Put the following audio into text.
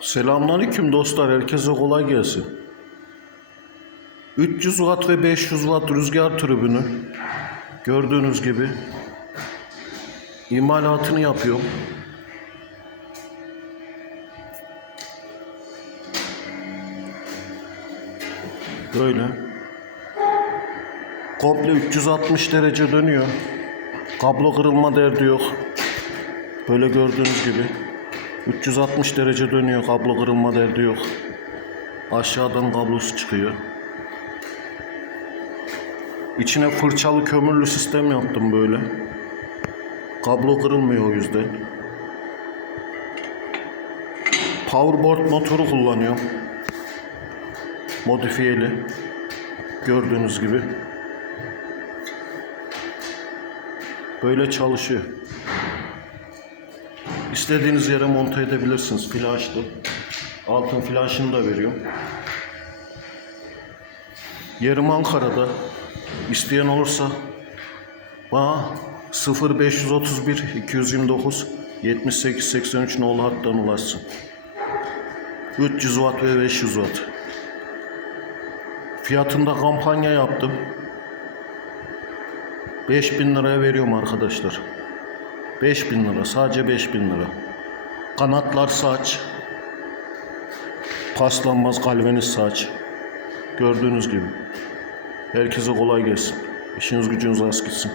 Selamünaleyküm dostlar. Herkese kolay gelsin. 300 watt ve 500 watt rüzgar tribünü gördüğünüz gibi imalatını yapıyorum. Böyle. Komple 360 derece dönüyor. Kablo kırılma derdi yok. Böyle gördüğünüz gibi 360 derece dönüyor. Kablo kırılma derdi yok. Aşağıdan kablosu çıkıyor. İçine fırçalı kömürlü sistem yaptım böyle. Kablo kırılmıyor o yüzden. Powerboard motoru kullanıyorum. Modifiyeli. Gördüğünüz gibi. Böyle çalışıyor. İstediğiniz yere monte edebilirsiniz. Flaşlı. Altın flaşını da veriyorum. Yerim Ankara'da. İsteyen olursa bana 0531 229 78 83 nolu hattan ulaşsın. 300 watt ve 500 watt. Fiyatında kampanya yaptım. 5000 liraya veriyorum arkadaşlar. 5000 lira. Sadece 5000 lira. Kanatlar saç. Paslanmaz galvaniz saç. Gördüğünüz gibi. Herkese kolay gelsin. İşiniz gücünüz az gitsin.